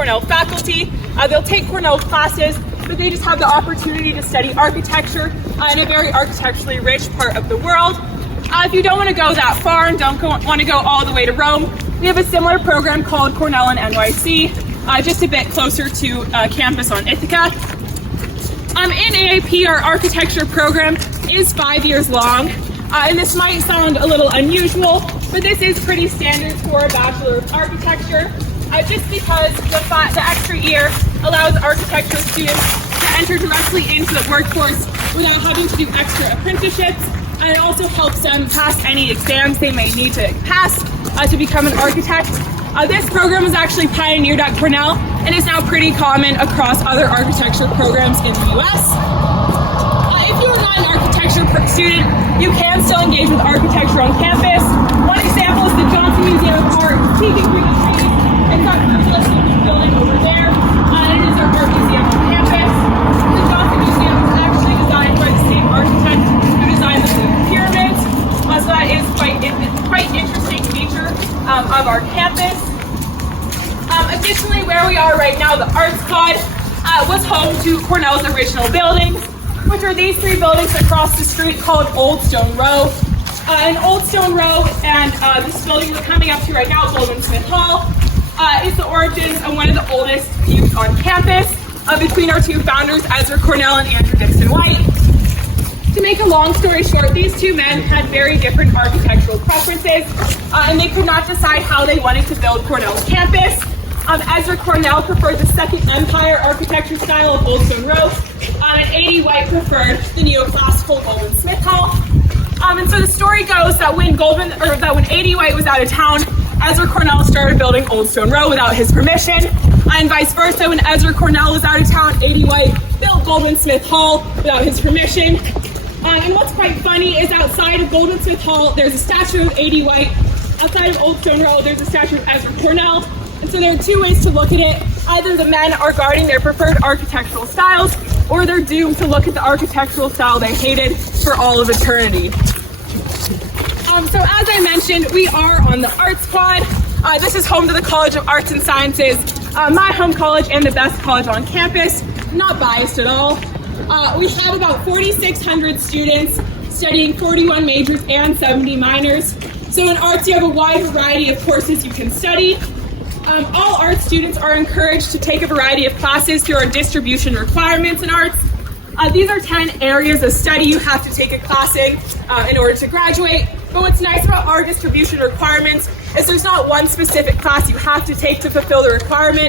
Cornell faculty. They'll take Cornell classes, but they just have the opportunity to study architecture in a very architecturally rich part of the world. If you don't want to go that far and don't want to go all the way to Rome, we have a similar program called Cornell and NYC, just a bit closer to campus on Ithaca. In AAP, our architecture program is 5 years long, and this might sound a little unusual, but this is pretty standard for a Bachelor of Architecture, just because the extra year allows architecture students to enter directly into the workforce without having to do extra apprenticeships, and it also helps them pass any exams they may need to pass to become an architect. This program was actually pioneered at Cornell and is now pretty common across other architecture programs in the US. If you are not an architecture student, you can still engage with architecture on campus. One example is the Johnson Museum of Art, peeking through the trees. It's got this building over there, and it is our art museum on campus. The Johnson Museum was actually designed by the same architect who designed the pyramids, so that is quite interesting feature of our campus. Additionally, where we are right now, the Arts Pod was home to Cornell's original buildings, which are these three buildings across the street called Old Stone Row. And Old Stone Row and this building we're coming up to right now, Goldman Smith Hall, is the origins of one of the oldest feuds on campus between our two founders, Ezra Cornell and Andrew Dixon White. To make a long story short, these two men had very different architectural preferences, and they could not decide how they wanted to build Cornell's campus. Ezra Cornell preferred the Second Empire architecture style of Old Stone Row, and A.D. White preferred the neoclassical Goldman Smith Hall. And so the story goes that when A.D. White was out of town, Ezra Cornell started building Old Stone Row without his permission, and vice versa. When Ezra Cornell was out of town, A.D. White built Goldman Smith Hall without his permission. And what's quite funny is outside of Goldman Smith Hall, there's a statue of A.D. White. Outside of Old Stone Row, there's a statue of Ezra Cornell. And so there are two ways to look at it. Either the men are guarding their preferred architectural styles, or they're doomed to look at the architectural style they hated for all of eternity. So as I mentioned, we are on the Arts Pod. This is home to the College of Arts and Sciences, my home college and the best college on campus. Not biased at all. We have about 4,600 students studying 41 majors and 70 minors. So in arts, you have a wide variety of courses you can study. All arts students are encouraged to take a variety of classes through our distribution requirements in arts. These are 10 areas of study you have to take a class in order to graduate. But what's nice about our distribution requirements is there's not one specific class you have to take to fulfill the requirement.